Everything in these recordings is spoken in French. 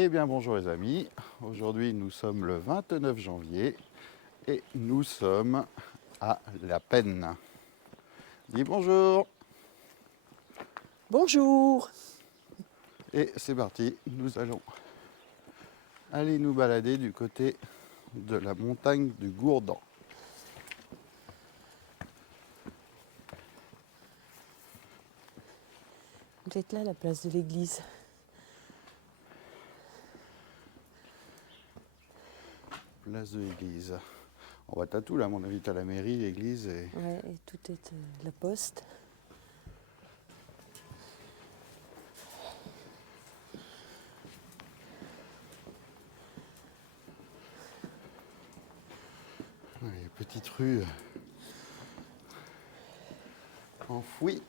Eh bien bonjour les amis, aujourd'hui nous sommes le 29 janvier et nous sommes à La Penne. Dis bonjour. Bonjour. Et c'est parti, nous allons aller nous balader du côté de la montagne du Gourdan. Vous êtes là à la place de l'église. Place de l'église. On va tatou là, à mon avis, à la mairie, l'église et... Ouais, et tout est la poste. Ouais, petite rue enfouie.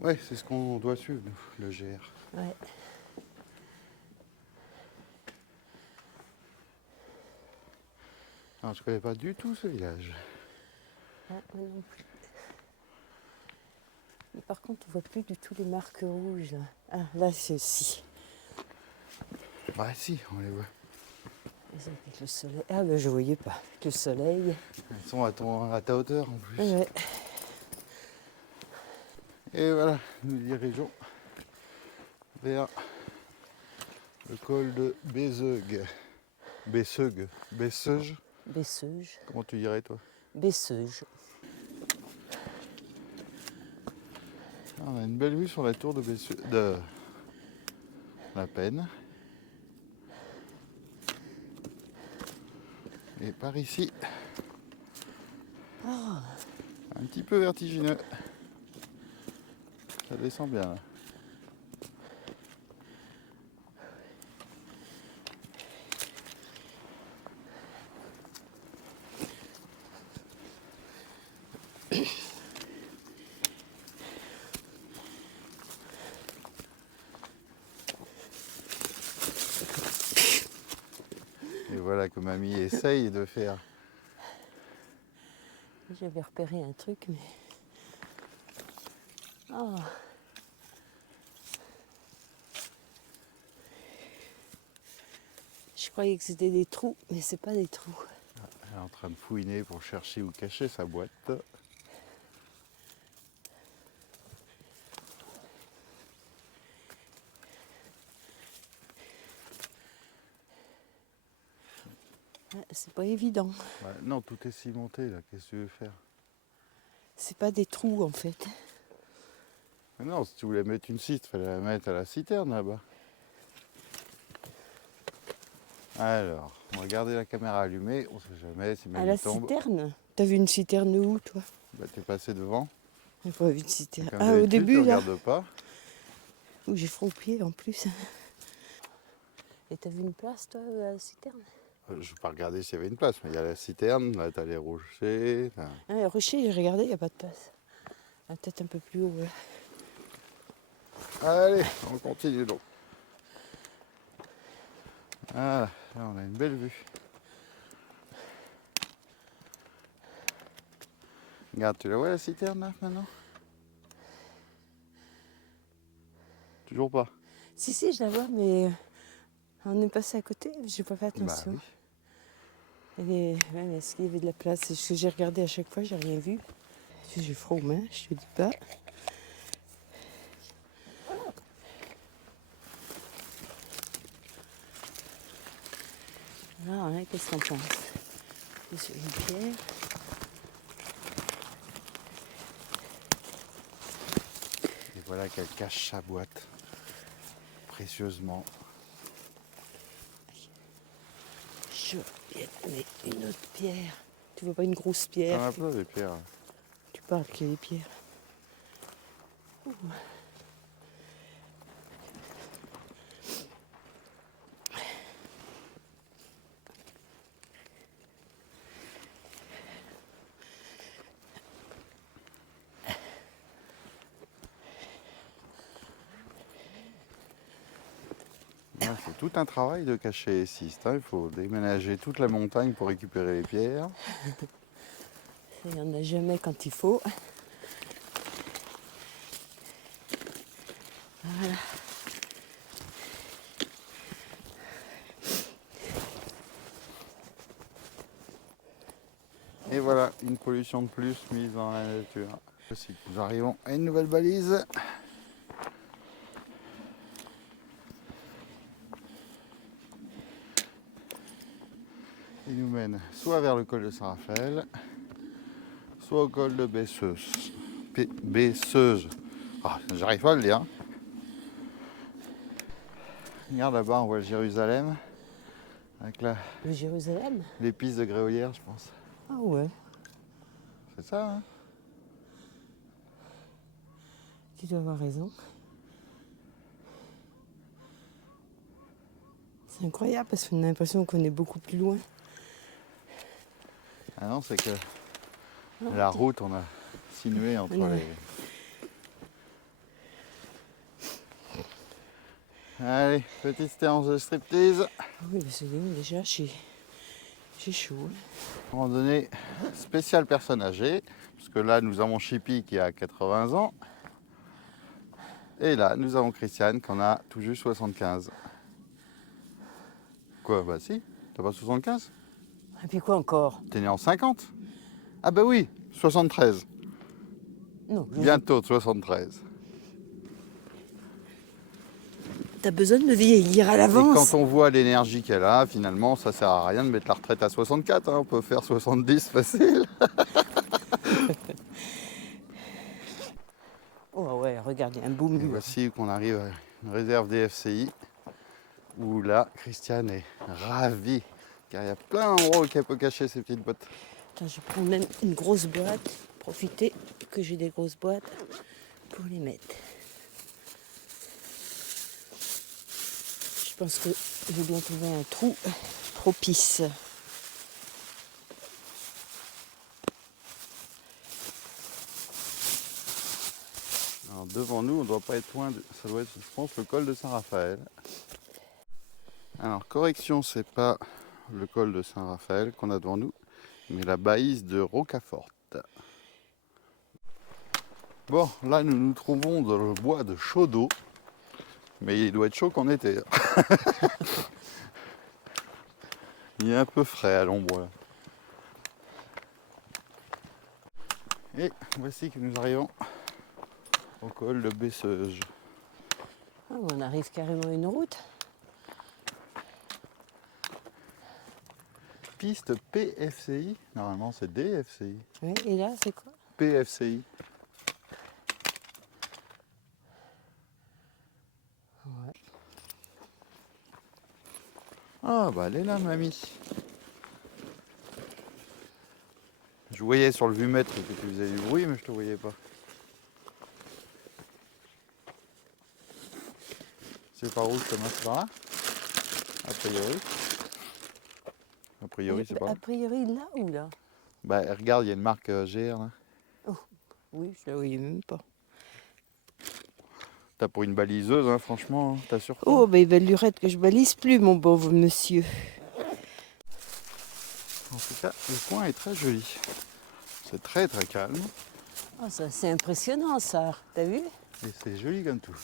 Ouais, c'est ce qu'on doit suivre, nous, le GR. Ouais. Alors, je connais pas du tout ce village. Ah, moi non plus. Mais par contre, on voit plus du tout les marques rouges là. Ah, là c'est aussi. Bah si, on les voit. Avec le soleil. Ah ben je voyais pas. Avec le soleil. Ils sont à ta hauteur en plus. Ouais. Et voilà, nous dirigeons vers le col de Bézeug. Besseuge. Besseuge. Comment tu dirais toi? Besseuge. On a une belle vue sur la tour de La Penne. Et par ici, un petit peu vertigineux. Ça descend bien là. Et voilà que mamie essaye de faire. J'avais repéré un truc, mais. Ah. Je croyais que c'était des trous, mais c'est pas des trous. Elle est en train de fouiner pour chercher où cacher sa boîte. Ouais, c'est pas évident. Ouais, non, tout est cimenté là, qu'est-ce que tu veux faire? C'est pas des trous en fait. Mais non, si tu voulais mettre une ciste, il fallait la mettre à la citerne là-bas. Alors, on va garder la caméra allumée, on sait jamais si À mamie la tombe. citerne. T'as vu une citerne où toi? Bah, t'es passé devant. J'ai pas vu de citerne. Comme Ah, au d'habitude, tu début là, regardes pas. où j'ai froid aux pieds en plus. Et t'as vu une place toi à la citerne? Je vais pas regarder s'il y avait une place, mais il y a la citerne, là t'as les rochers. Ah, le rocher, j'ai regardé, il n'y a pas de place. Ah, peut-être un peu plus haut. Là. Allez, on continue donc. Ah, là on a une belle vue. Regarde, tu la vois la citerne là maintenant? Toujours pas? Si, si, je la vois, mais on est passé à côté, j'ai pas fait Bah attention. oui. Ouais, mais est-ce qu'il y avait de la place? C'est ce que j'ai regardé à chaque fois, j'ai rien vu. J'ai froid aux mains, je te dis pas. Alors, hein, qu'est-ce qu'on pense? C'est sur une pierre. Et voilà qu'elle cache sa boîte précieusement. Je vais mettre une autre pierre. Tu vois pas une grosse pierre? T'en as plein des pierres. Tu parles qu'il y a des pierres. Ouh. Ah, C'est tout un travail de cacher les cystes, hein. Il faut déménager toute la montagne pour récupérer les pierres. Il n'y en a jamais quand il faut. Voilà. Et voilà, une pollution de plus mise dans la nature. Aussi, nous arrivons à une nouvelle balise. Il nous mène soit vers le col de Saint-Raphaël, soit au col de Besseuse. Besseuse. Ah, j'arrive pas à le dire. Regarde là-bas, on voit le Jérusalem. Avec Le Jérusalem? les pistes de Gréolière, je pense. Ah ouais, C'est ça, hein? tu dois avoir raison. C'est incroyable parce qu'on a l'impression qu'on est beaucoup plus loin. Ah non, c'est que Non, la route, on a sinué entre Ouais. les... Allez, petite séance de striptease. Oui, mais c'est bien, déjà, j'ai chaud. Hein. Randonnée spéciale personnes âgées, parce que là, nous avons Chippy qui a 80 ans. Et là, nous avons Christiane qui en a tout juste 75. Quoi? Bah si, t'as pas 75? Et puis quoi encore? T'es né en 50? Ah bah oui, 73. Non, Bientôt de 73. t'as besoin de me vieillir à Et l'avance. quand on voit l'énergie qu'elle a, finalement, ça sert à rien de mettre la retraite à 64. Hein. On peut faire 70 facile. Oh ouais, regardez, un beau Et mur. voici qu'on arrive à une réserve DFCI où là, Christiane est ravie car il y a plein d'endroits où elle peut cacher ses petites bottes. Attends, je prends même une grosse boîte. Profitez que j'ai des grosses boîtes pour les mettre. Je pense que j'ai bien trouvé un trou propice. Alors devant nous, on ne doit pas être loin, ça doit être, je pense, le col de Saint-Raphaël. Alors correction, c'est pas le col de Saint-Raphaël qu'on a devant nous, mais la baïse de Rocaforte. Bon, là nous nous trouvons dans le bois de Chaudeau, mais il doit être chaud qu'en été. Il est un peu frais à l'ombre là. Et voici que nous arrivons au col de Besseuse. Ah, on arrive carrément à une route. Piste PFCI, normalement c'est DFCI. Oui, et là, c'est quoi? PFCI. Ouais. Ah bah elle est là mamie. Je voyais sur le vue-mètre que tu faisais du bruit mais je te voyais pas. C'est par où je commence par là? A priori. A priori c'est pas là. A priori, là ou là? Bah regarde, il y a une marque GR là. Oui, je la voyais même pas. T'as pour une baliseuse, hein, franchement, hein, t'as sûr pas. Oh, ben belle lurette que je balise plus, mon beau monsieur. En tout cas, le coin est très joli. C'est très très calme Oh, ça, c'est impressionnant, ça. T'as vu? et c'est joli comme tout.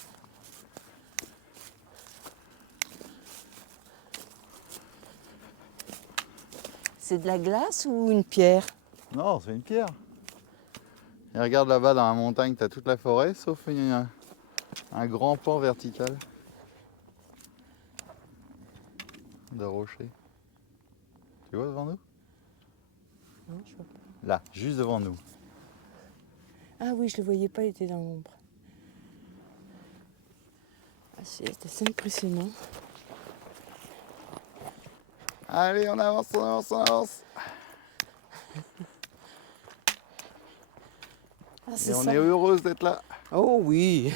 C'est de la glace ou une pierre? Non, c'est une pierre. Et regarde là-bas dans la montagne, t'as toute la forêt, sauf un grand pan vertical de rochers. Tu vois devant nous? Non, je vois pas. Là, juste devant nous. Ah oui, je le voyais pas, il était dans l'ombre. Ah, c'est assez impressionnant. Allez, on avance, on avance, on avance. Ah, Et c'est on ça. est heureuse d'être là. Oh oui.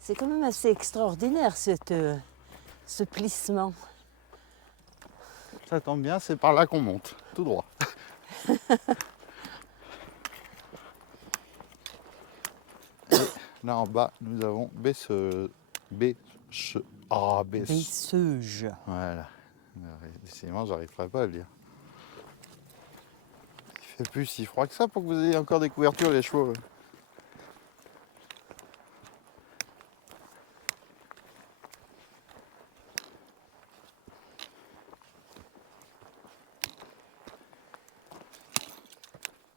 C'est quand même assez extraordinaire ce plissement. Ça tombe bien, c'est par là qu'on monte, tout droit. Là en bas, nous avons Besseuse. Besseuge. Voilà. Décidément, j'arriverai pas à le dire. Il fait plus si froid que ça pour que vous ayez encore des couvertures, les chevaux.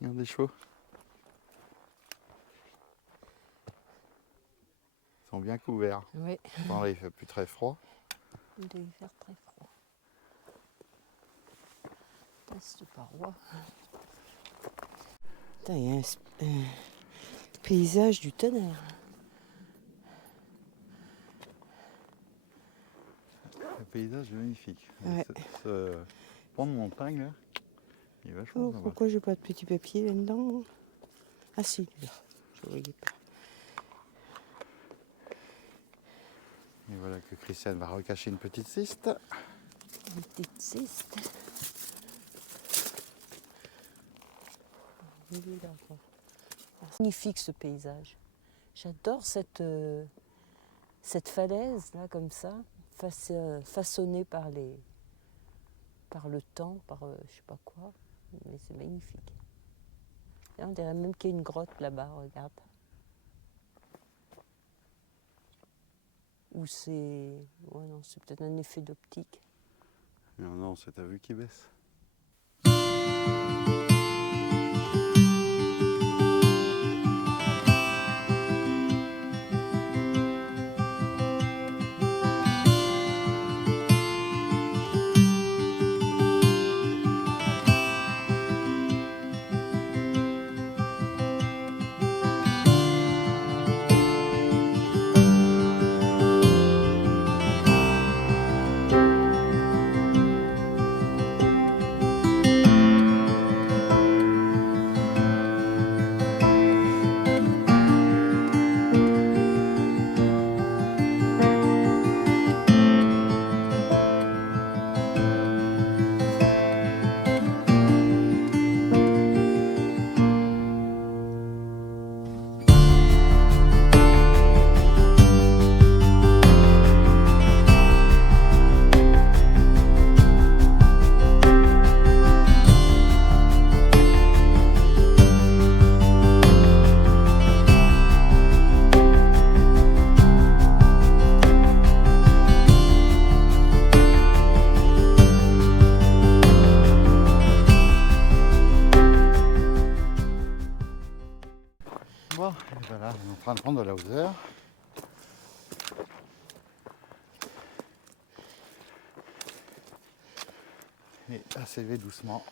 Regarde les chevaux. Ils sont bien couverts. Oui, Bon, là, il fait plus très froid. il doit y faire très froid. Test paroi. Putain, il y a un paysage du tonnerre. Le paysage est magnifique. Ouais. Ce pont de montagne, là, il est vachement Oh, sympa. pourquoi j'ai pas de petit papier là-dedans? Ah si, là. Je voyais pas. Et voilà que Christiane va recacher une petite ciste. Une petite ciste. C'est magnifique ce paysage. J'adore cette falaise là comme ça, façonnée par le temps, par je sais pas quoi. Mais c'est magnifique. Là, on dirait même qu'il y a une grotte là-bas, regarde. Ou c'est... Ouais, non, c'est peut-être un effet d'optique. Non, non, c'est ta vue qui baisse. Bon, et voilà, on est en train de prendre de la hauteur. Et à s'élever doucement.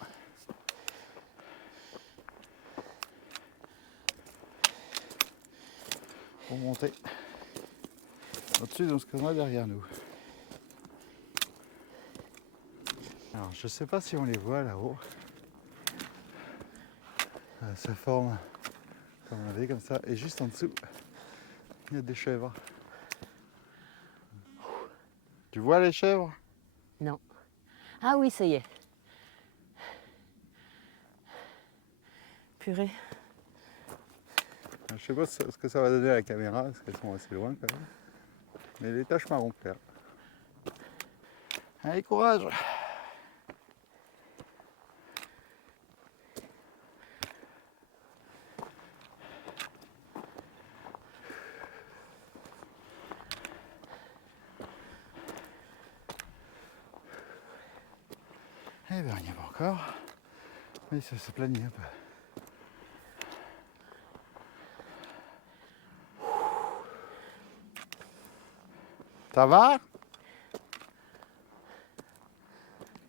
Pour monter au-dessus de ce qu'on a derrière nous. Alors, je ne sais pas si on les voit là-haut. Ça forme comme on avait comme ça. Et juste en dessous, il y a des chèvres. Tu vois les chèvres? Non. Ah oui, ça y est. Purée. Je sais pas ce que ça va donner à la caméra, parce qu'elles sont assez loin quand même. Mais les taches marron clair. Allez, courage! Eh bien, il n'y a pas encore. Mais ça se planifie un peu. Ça va?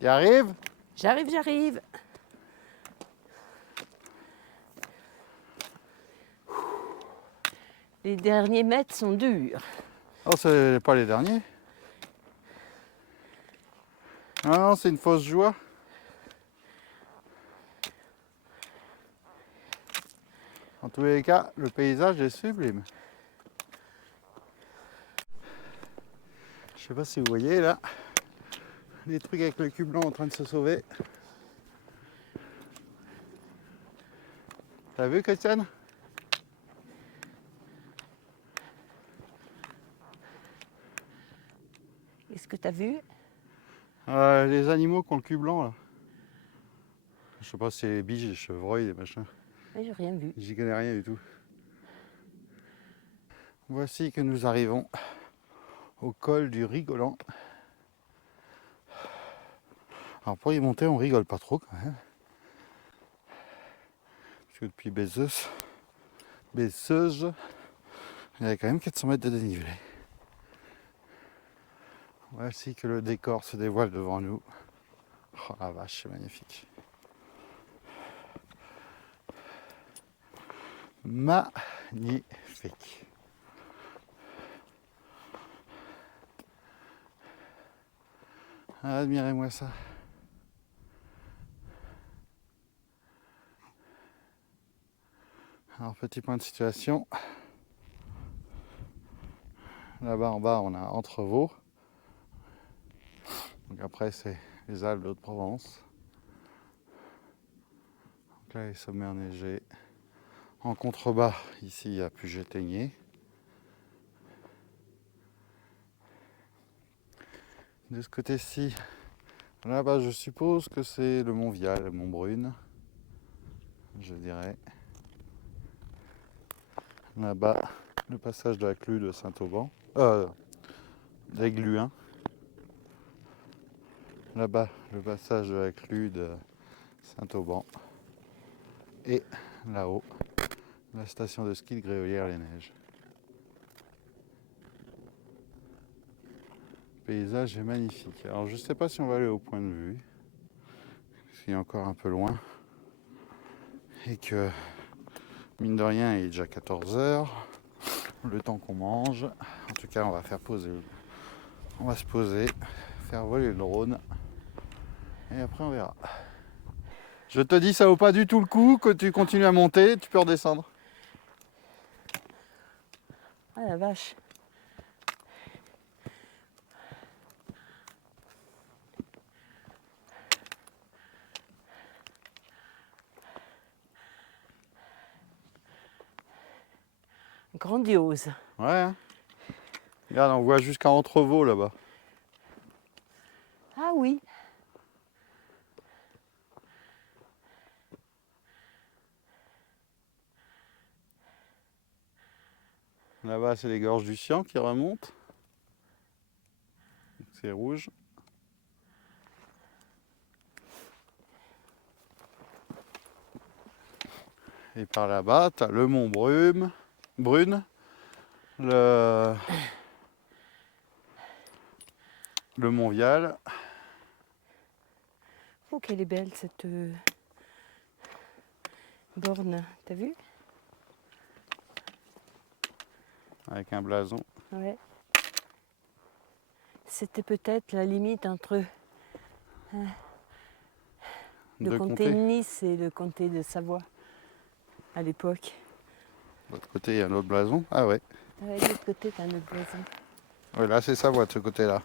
Y arrive? J'arrive, j'arrive. Les derniers mètres sont durs. Oh, c'est pas les derniers. Non, non, c'est une fausse joie. En tous les cas, le paysage est sublime. Je sais pas si vous voyez là, les trucs avec le cul blanc en train de se sauver. T'as vu, Christiane? Est-ce que tu as vu? Les animaux qui ont le cul blanc là. Je sais pas si c'est les biches, les chevreuils, les machins. J'ai rien vu. J'y connais rien du tout. Voici que nous arrivons au col du Rigolant. Alors pour y monter, on rigole pas trop quand même. Parce que depuis Bézeuse, il y a quand même 400 mètres de dénivelé. Voici que le décor se dévoile devant nous. Oh la vache, c'est magnifique. Magnifique. Admirez-moi ça. Alors petit point de situation. Là-bas en bas on a Entrevaux. Donc après c'est les Alpes de Haute-Provence. Donc là les sommets enneigés. En contrebas, ici il y a Puget-Théniers. De ce côté-ci, là-bas je suppose que c'est le Mont Vial, le Mont Brune, je dirais. Là-bas, le passage de la Clue de Saint-Auban, d'Aigluin. Là-bas, le passage de la Clue de Saint-Auban. Et là-haut, la station de ski de Gréolières-les-Neiges. Le paysage est magnifique. Alors je ne sais pas si on va aller au point de vue, parce qu'il est encore un peu loin. Et que, mine de rien, il est déjà 14h. Le temps qu'on mange. En tout cas, on va faire poser. On va se poser, faire voler le drone. Et après, on verra. Je te dis, ça vaut pas du tout le coup que tu continues à monter, tu peux redescendre. Ah la vache. Grandiose. Ouais. Hein. Regarde, on voit jusqu'à Entrevaux là-bas. Ah oui. Là-bas, c'est les gorges du Sian qui remontent. C'est rouge. Et par là-bas, tu as le mont Brune, le mont Vial. Oh, qu'elle est belle cette borne. T'as vu? Avec un blason. Ouais. C'était peut-être la limite entre le comté de Nice et le comté de Savoie à l'époque. De l'autre côté, il y a un autre blason. Ah ouais. Ouais, de l'autre côté, t'as un autre blason. Ouais, là, c'est Savoie de ce côté-là.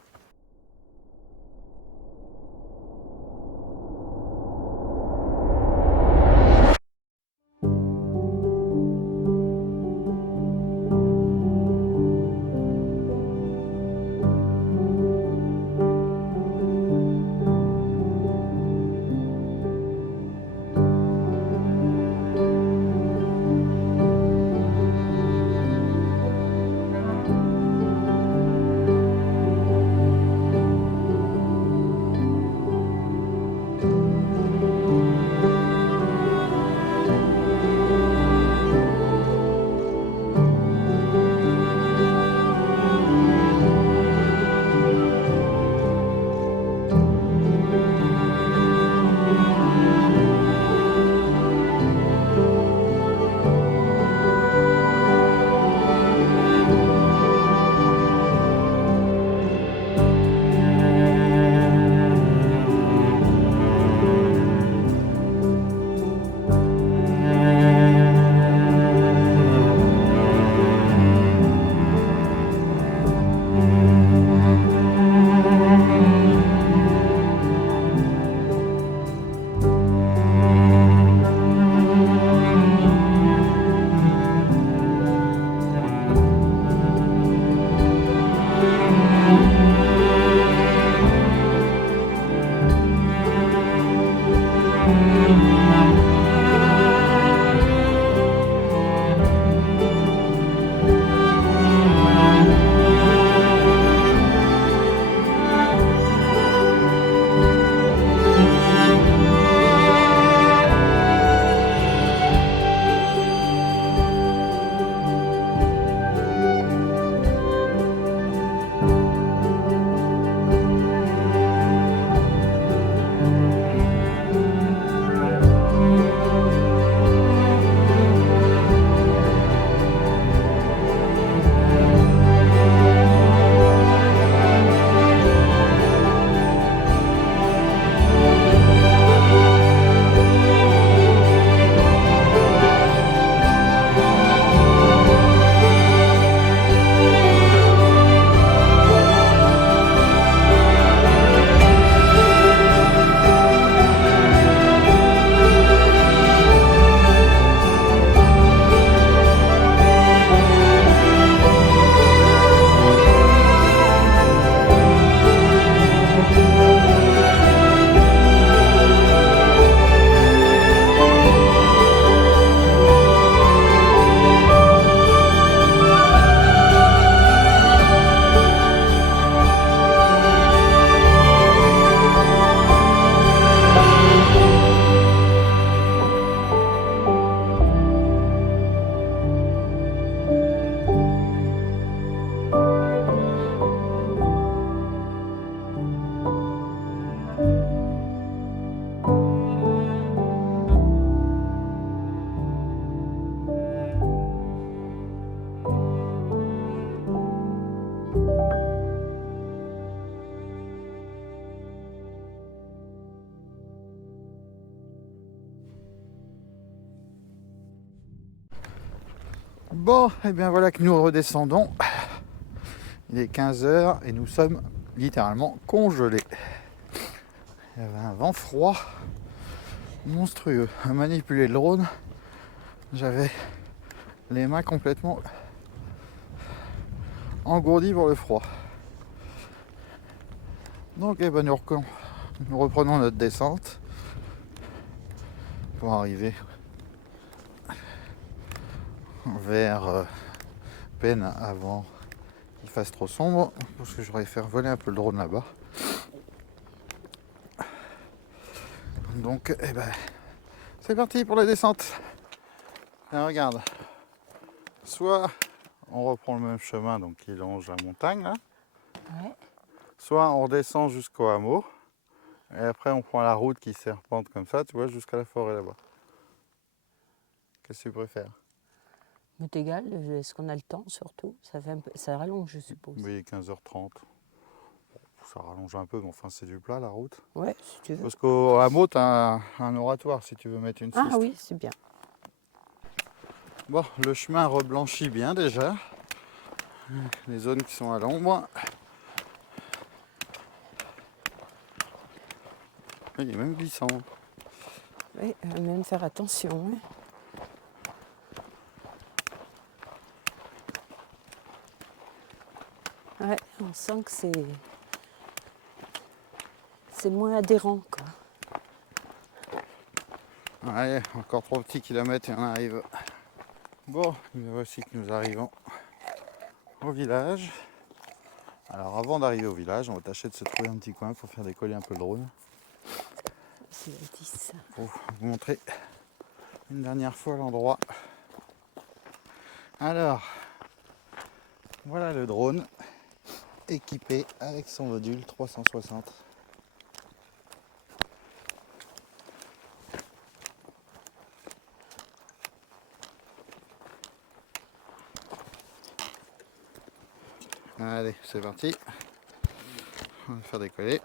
Bon, et bien voilà que nous redescendons. Il est 15 h et nous sommes littéralement congelés. Il y avait un vent froid monstrueux. À manipuler le drone, j'avais les mains complètement engourdies pour le froid. Donc eh ben, nous reprenons notre descente pour arriver vers peine avant qu'il fasse trop sombre, parce que j'aurais fait voler un peu le drone là-bas. Donc eh ben, c'est parti pour la descente. Et regarde, soit on reprend le même chemin donc qui longe la montagne là, Ouais. soit on redescend jusqu'au hameau et après on prend la route qui serpente comme ça, tu vois, jusqu'à la forêt là-bas. Qu'est-ce que tu préfères? Mais c'est égal, est-ce qu'on a le temps surtout? Ça fait ça rallonge, je suppose. Oui, 15 h 30. Ça rallonge un peu, mais enfin c'est du plat la route. Ouais, si tu veux. Parce qu'au hameau, tu as un oratoire si tu veux mettre une sieste. Ah oui, c'est bien. Bon, le chemin reblanchit bien déjà. Les zones qui sont à l'ombre. Il est même glissant. Oui, même faire attention. Hein. Ouais, on sent que c'est moins adhérent, quoi. Allez, encore 3 petits kilomètres et on arrive. Bon, voici que nous arrivons au village. Alors avant d'arriver au village, on va tâcher de se trouver un petit coin pour faire décoller un peu le drone. C'est la 10. Pour vous montrer une dernière fois l'endroit. Alors, voilà le drone équipé avec son module 360. Allez, c'est parti. On va le faire décoller.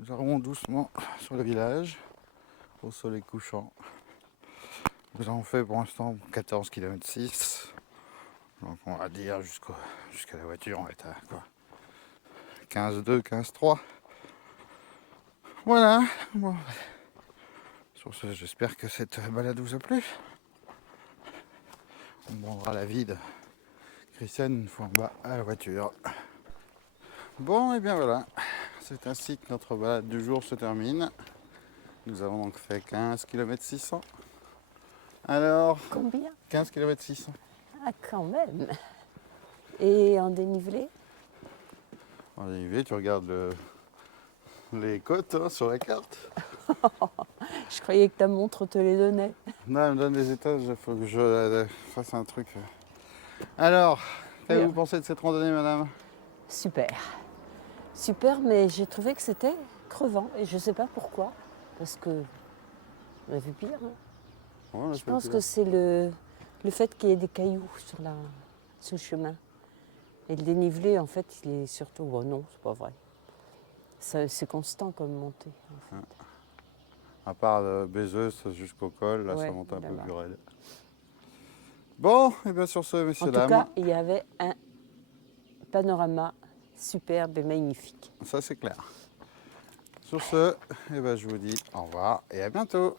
Nous arrivons doucement sur le village, au soleil couchant. Nous avons fait pour l'instant 14 km 6. Donc on va dire jusqu'à la voiture, on va être à quoi 15,2, 15,3. Voilà. Bon. Sur ce, j'espère que cette balade vous a plu. On prendra la vie de Christiane une fois en bas à la voiture. Bon, et bien voilà. C'est ainsi que notre balade du jour se termine. Nous avons donc fait 15 km 600. Alors, Combien? 15 km 600. Ah, quand même. Et en dénivelé? En dénivelé, tu regardes les côtes hein, sur la carte. Je croyais que ta montre te les donnait. Non, elle me donne les étages, il faut que je fasse un truc. Alors, qu'avez-vous pensé de cette randonnée, madame? Super. Super, mais j'ai trouvé que c'était crevant. Et je ne sais pas pourquoi. Parce que on a vu pire. Hein. Ouais, Je pense que c'est le fait qu'il y ait des cailloux sur le chemin. Et le dénivelé, en fait, il est surtout... Bon, non, c'est pas vrai. C'est constant comme montée, en fait. À part Bézeuse jusqu'au col, là, ça Ouais, monte un peu là-bas. plus raide. Bon, et bien sur ce, messieurs, En tout dames, cas, il y avait un panorama superbe et magnifique. ça c'est clair. Sur ce, eh ben, je vous dis au revoir et à bientôt.